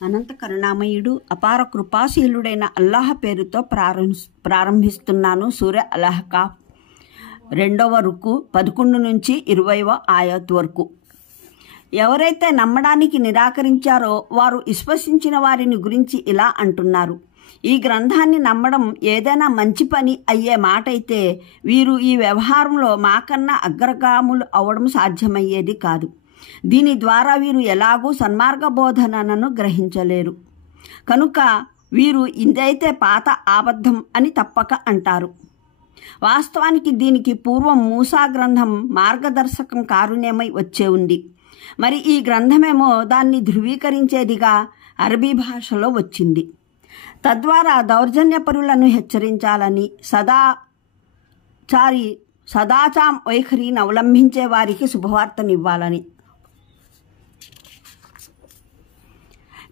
అనంత కరుణామయుడు అపార కృపాశీలుడైన అల్లాహ్ పేరుతో ప్రారంభిస్తున్నాను. సూర అల్-అహ్కాఫ్ 2వ రుకు 11 నుంచి 20వ ఆయత్ వరకు. ఎవరైతే నమ్మడానికి నిరాకరించారో వారు విశ్వసించిన వారిని గురించి ఇలా అంటున్నారు: ఈ గ్రంథాన్ని నమ్మడం ఏదైనా మంచి పని అయ్యే మాట అయితే వీరు ఈ వ్యవహారంలో మాకన్నా అగ్రగాములు అవడం సాధ్యమయ్యేది కాదు. దీని ద్వారా వీరు ఎలాగూ సన్మార్గ బోధనను గ్రహించలేరు కనుక వీరు ఇదైతే పాత అబద్ధం అని తప్పక అంటారు. వాస్తవానికి దీనికి పూర్వం మూసా గ్రంథం మార్గదర్శకం కారుణ్యమై వచ్చే ఉంది. మరి ఈ గ్రంథమేమో దాన్ని ధృవీకరించేదిగా అరబీ భాషలో వచ్చింది. తద్వారా దౌర్జన్యపరులను హెచ్చరించాలని, సదాచారం వైఖరిని అవలంబించే వారికి శుభవార్తనివ్వాలని.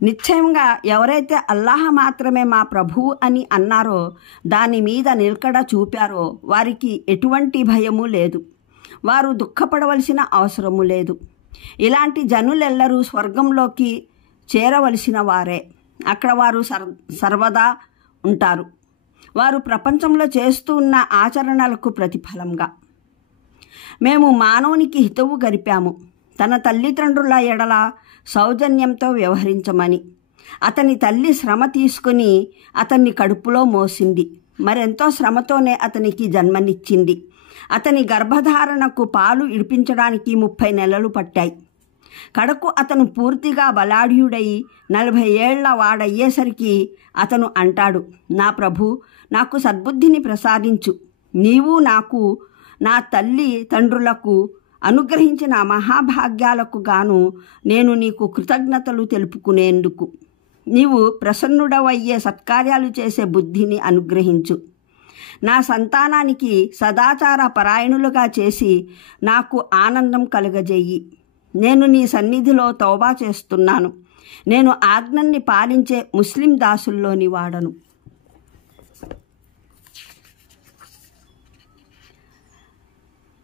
నిశ్చయంగా ఎవరైతే అల్లాహ్ మాత్రమే మా ప్రభువు అని అన్నారో, దాని మీద నిలకడ చూపారో వారికి ఎటువంటి భయము లేదు, వారు దుఃఖపడవలసిన అవసరము లేదు. ఇలాంటి జనులెల్లరూ స్వర్గంలోకి చేరవలసిన వారే. అక్కడ వారు సర్వదా ఉంటారు. వారు ప్రపంచంలో చేస్తూ ఉన్న ఆచరణలకు ప్రతిఫలంగా. మేము మానవునికి హితవు గరిపాము, తన తల్లిదండ్రుల ఎడల సౌజన్యంతో వ్యవహరించమని. అతని తల్లి శ్రమ తీసుకుని అతన్ని కడుపులో మోసింది, మరెంతో శ్రమతోనే అతనికి జన్మనిచ్చింది. అతని గర్భధారణకు పాలు ఇడిపించడానికి 30 నెలలు పట్టాయి. కడకు అతను పూర్తిగా బలాఢ్యుడై 40 ఏళ్ల వాడయ్యేసరికి అతను అంటాడు: నా ప్రభు, నాకు సద్బుద్ధిని ప్రసాదించు. నీవు నాకు, నా తల్లి తండ్రులకు అనుగ్రహించిన మహాభాగ్యాలకు గాను నేను నీకు కృతజ్ఞతలు తెలుపుకునేందుకు నీవు ప్రసన్నుడవయ్యే సత్కార్యాలు చేసే బుద్ధిని అనుగ్రహించు. నా సంతానానికి సదాచార పరాయణులుగా చేసి నాకు ఆనందం కలుగజేయి. నేను నీ సన్నిధిలో తౌబా చేస్తున్నాను. నేను ఆజ్ఞని పాలించే ముస్లిం దాసుల్లోని వాడను.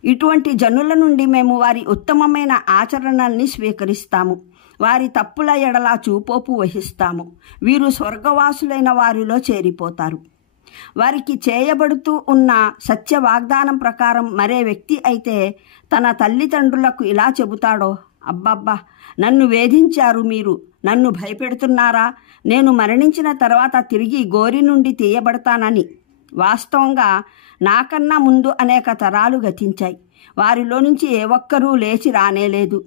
ఇటువంటి జనుల నుండి మేము వారి ఉత్తమమైన ఆచరణల్ని స్వీకరిస్తాము, వారి తప్పుల ఎడల చూపోపు వహిస్తాము. వీరు స్వర్గవాసులైన వారిలో చేరిపోతారు. వారికి చేయబడుతూ ఉన్న సత్య వాగ్దానం ప్రకారం మరే వ్యక్తి అయితే తన తల్లిదండ్రులకు ఇలా చెబుతాడో: అబ్బబ్బా, నన్ను వేధించారు, మీరు నన్ను భయపెడుతున్నారా? నేను మరణించిన తర్వాత తిరిగి గోరి నుండి తీయబడతానని. వాస్తవంగా నాకన్నా ముందు అనేక తరాలు గతించాయి, వారిలో నుంచి ఏ ఒక్కరూ లేచి రానేలేదు.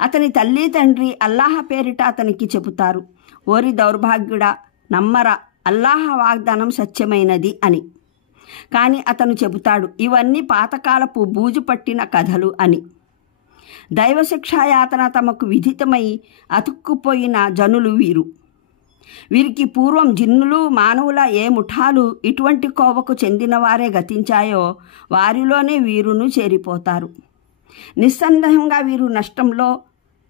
అతని తల్లి తండ్రి అల్లాహ్ పేరిట అతనికి చెబుతారు: ఓరి దౌర్భాగ్యుడా, నమ్మరా, అల్లాహ్ వాగ్దానం సత్యమైనది అని. కానీ అతను చెబుతాడు, ఇవన్నీ పాతకాలపు బూజు పట్టిన కథలు అని. దైవశిక్షాయాతన తమకు విధితమై అతుక్కుపోయిన జనులు వీరు. వీరికి పూర్వం జిన్నులు, మానవుల ఏ ముఠాలు ఇటువంటి కోవకు చెందిన వారే గతించాయో వారిలోనే వీరును చేరిపోతారు. నిస్సందేహంగా వీరు నష్టంలో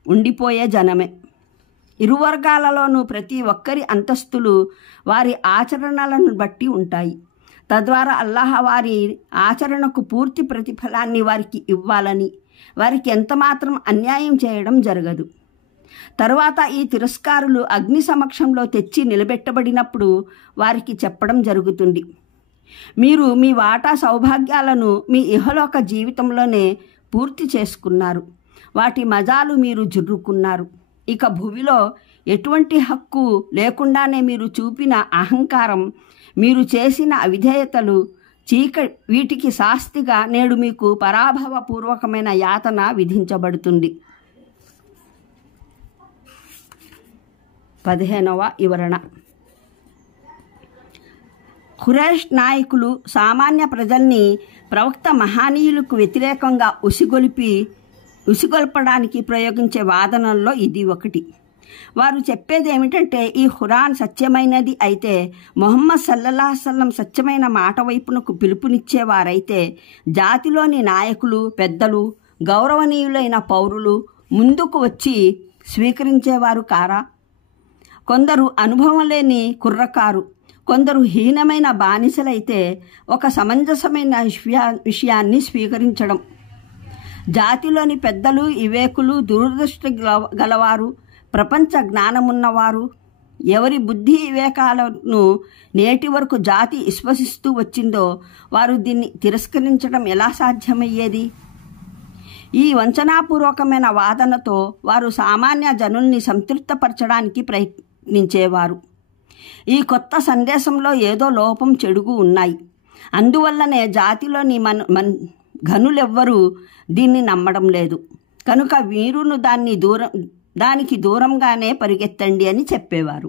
ఉండిపోయే జనమే. ఇరు వర్గాలలోనూ ప్రతి ఒక్కరి అంతస్తులు వారి ఆచరణలను బట్టి ఉంటాయి. తద్వారా అల్లాహ్ వారి ఆచరణకు పూర్తి ప్రతిఫలాన్ని వారికి ఇవ్వాలని వారికి ఎంతమాత్రం అన్యాయం చేయడం జరగదు. తరువాత ఈ తిరస్కారులు అగ్ని సమక్షంలో తెచ్చి నిలబెట్టబడినప్పుడు వారికి చెప్పడం జరుగుతుంది: మీరు మీ వాటా సౌభాగ్యాలను మీ ఇహలోక జీవితంలోనే పూర్తి చేసుకున్నారు, వాటి మజాలు మీరు జుర్రుకున్నారు. ఇక భూమిలో ఎటువంటి హక్కు లేకుండానే మీరు చూపిన అహంకారం, మీరు చేసిన అవిధేయతలు, వీటికి శాస్తిగా నేడు మీకు పరాభవపూర్వకమైన యాతన విధించబడుతుంది. 15వ వివరణ. ఖురైష్ నాయకులు సామాన్య ప్రజల్ని ప్రవక్త మహనీయులకు వ్యతిరేకంగా ఉసిగొల్పడానికి ప్రయోగించే వాదనల్లో ఇది ఒకటి. వారు చెప్పేది ఏమిటంటే, ఈ ఖురాన్ సత్యమైనది అయితే, ముహమ్మద్ సల్లల్లాహు అలైహి వసల్లం సత్యమైన మాట వైపునకు పిలుపునిచ్చేవారైతే, జాతిలోని నాయకులు, పెద్దలు, గౌరవనీయులైన పౌరులు ముందుకు వచ్చి స్వీకరించేవారు కారా? కొందరు అనుభవం లేని కుర్రకారు, కొందరు హీనమైన బానిసలైతే ఒక సమంజసమైన విషయాన్ని స్వీకరించడం. జాతిలోని పెద్దలు, వివేకులు, దూరదృష్టి గలవారు, ప్రపంచ జ్ఞానమున్నవారు, ఎవరి బుద్ధి వివేకాలను నేటి వరకు జాతి విశ్వసిస్తూ వచ్చిందో వారు దీన్ని తిరస్కరించడం ఎలా సాధ్యమయ్యేది? ఈ వంచనాపూర్వకమైన వాదనతో వారు సామాన్య జనుల్ని సంతృప్తపరచడానికి ప్రయత్నించేవారు. ఈ కొత్త సందేశంలో ఏదో లోపం, చెడుగు ఉన్నాయి. అందువల్లనే జాతిలోని ఘనులెవ్వరూ దీన్ని నమ్మడం లేదు. కనుక వీరును దానికి దూరంగానే పరిగెత్తండి అని చెప్పేవారు.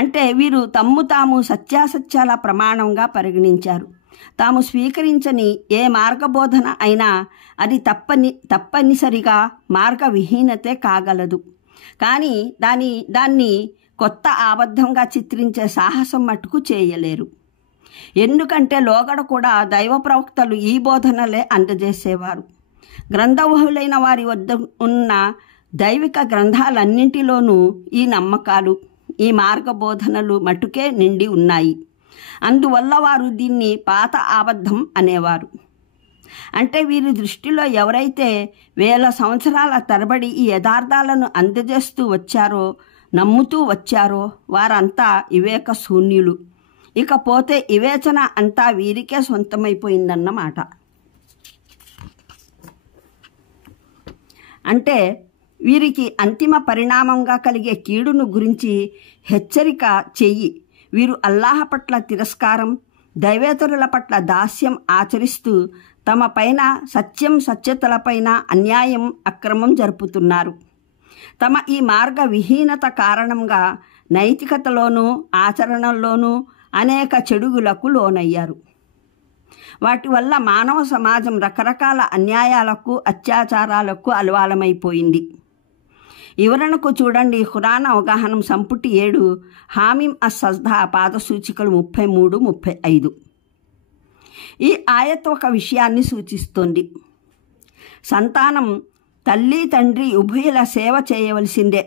అంటే వీరు తమ్ము తాము సత్యాసత్యాల ప్రమాణంగా పరిగణించారు. తాము స్వీకరించని ఏ మార్గబోధన అయినా అది తప్పనిసరిగా మార్గవిహీనతే కాగలదు. కానీ దాన్ని కొత్త ఆబద్ధంగా చిత్రించే సాహసం మట్టుకు చేయలేరు. ఎందుకంటే లోగడ కూడా దైవ ప్రవక్తలు ఈ బోధనలే అందజేసేవారు. గ్రంథబహులైన వారి వద్ద ఉన్న దైవిక గ్రంథాలన్నింటిలోనూ ఈ నమ్మకాలు, ఈ మార్గబోధనలు మటుకే నిండి ఉన్నాయి. అందువల్ల వారు దీన్ని పాత ఆబద్ధం అనేవారు. అంటే వీరి దృష్టిలో ఎవరైతే వేల సంవత్సరాల తరబడి ఈ యథార్థాలను అందజేస్తూ వచ్చారో, నమ్ముతూ వచ్చారో వారంతా వివేక శూన్యులు. ఇకపోతే వివేచన అంతా వీరికే సొంతమైపోయిందన్నమాట. అంటే వీరికి అంతిమ పరిణామంగా కలిగే కీడును గురించి హెచ్చరిక చెయ్యి వీరు అల్లాహ్ పట్ల తిరస్కారం, దైవేతరుల పట్ల దాస్యం ఆచరిస్తూ తమ పైన సత్యతలపైన అన్యాయం, అక్రమం జరుపుతున్నారు. తమ ఈ మార్గ విహీనత కారణంగా నైతికతలోనూ ఆచరణల్లోనూ అనేక చెడుగులకు లోనయ్యారు. వాటి వల్ల మానవ సమాజం రకరకాల అన్యాయాలకు, అత్యాచారాలకు అలవాలమైపోయింది. వివరణకు చూడండి ఖురాన్ అవగాహనం సంపుటి 7 హామీమ్ అస్-సజ్దా పాదసూచికలు 33, 35. ఈ ఆయత్ ఒక విషయాన్ని సూచిస్తోంది. సంతానం తల్లి తండ్రి ఉభయుల సేవ చేయవలసిందే.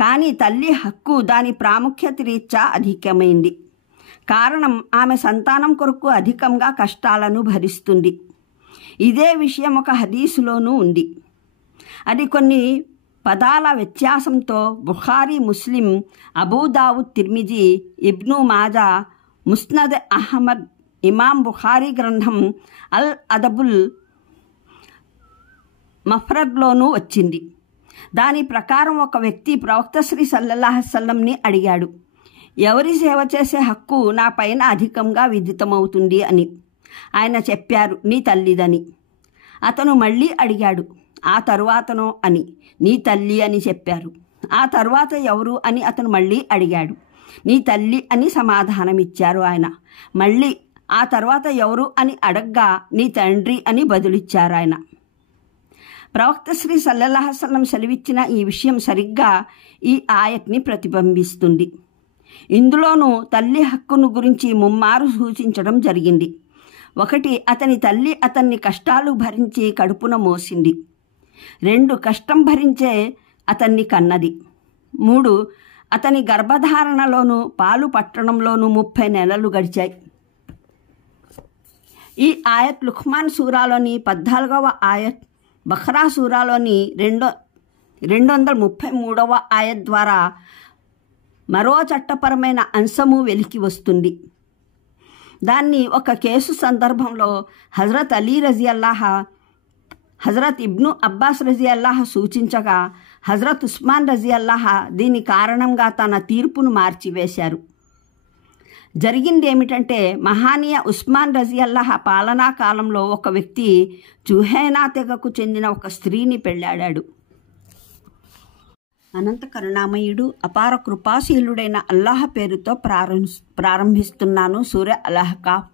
కానీ తల్లి హక్కు దాని ప్రాముఖ్యత రీత్యా అధికమైంది. కారణం ఆమె సంతానం కొరకు అధికంగా కష్టాలను భరిస్తుంది. ఇదే విషయం ఒక హదీసులోనూ ఉంది. అది కొన్ని పదాల వ్యత్యాసంతో బుఖారీ, ముస్లిం, అబూదావుద్, తిర్మిజీ, ఇబ్ను మాజా, ముస్నద్ అహ్మద్, ఇమాం బుఖారీ గ్రంథం అల్ అదబుల్ మఫ్రద్లోనూ వచ్చింది. దాని ప్రకారం ఒక వ్యక్తి ప్రవక్త శ్రీ సల్లల్లాహు అలైహి వసల్లంని అడిగాడు, ఎవరి సేవ చేసే హక్కు నా పైన అధికంగా విదితమవుతుంది అని. ఆయన చెప్పారు, నీ తల్లిదని. అతను మళ్ళీ అడిగాడు, ఆ తరువాతనో అని. నీ తల్లి అని చెప్పారు. ఆ తరువాత ఎవరు అని అతను మళ్ళీ అడిగాడు. నీ తల్లి అని సమాధానమిచ్చారు ఆయన. మళ్ళీ ఆ తర్వాత ఎవరు అని అడగ్గా నీ తండ్రి అని బదులిచ్చారు ఆయన. ప్రవక్త శ్రీ సల్లల్లాహు అలైహి వసల్లం సెలవిచ్చిన ఈ విషయం సరిగ్గా ఈ ఆయత్ని ప్రతిబింబిస్తుంది. ఇందులోనూ తల్లి హక్కును గురించి ముమ్మారు సూచించడం జరిగింది. 1, అతని తల్లి అతన్ని కష్టాలు భరించి కడుపున మోసింది. 2, కష్టం భరించే అతన్ని కన్నది. 3, అతని గర్భధారణలోనూ పాలు పట్టడంలోనూ 30 నెలలు గడిచాయి. ఈ ఆయత్ లుఖ్మాన్ సూరాలోని 14వ ఆయత్, బఖ్రా సూరాలోని 233వ ఆయత్ ద్వారా మరో చట్టపరమైన అంశము వెలికి వస్తుంది. దాన్ని ఒక కేసు సందర్భంలో హజరత్ అలీ రజియల్లాహ్, హజరత్ ఇబ్ను అబ్బాస్ రజియల్లాహ్ సూచించగా హజరత్ ఉస్మాన్ రజియల్లాహ్ దీని కారణంగా తన తీర్పును మార్చివేశారు. జరిగింది ఏమిటంటే, మహానీయ ఉస్మాన్ రజియల్లాహ్ పాలనా కాలంలో ఒక వ్యక్తి జుహైనా తెగకు చెందిన ఒక స్త్రీని పెళ్ళాడాడు. అనంత కరుణామయుడు, అపార కృపాశీలుడైన అల్లాహ్ పేరుతో ప్రారంభిస్తున్నాను. సూరా అల్-అహ్కాఫ్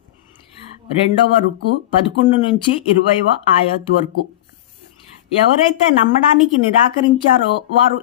2వ రుకు 11 నుంచి 20వ ఆయత్ వరకు. ఎవరైతే నమ్మడానికి నిరాకరించారో వారు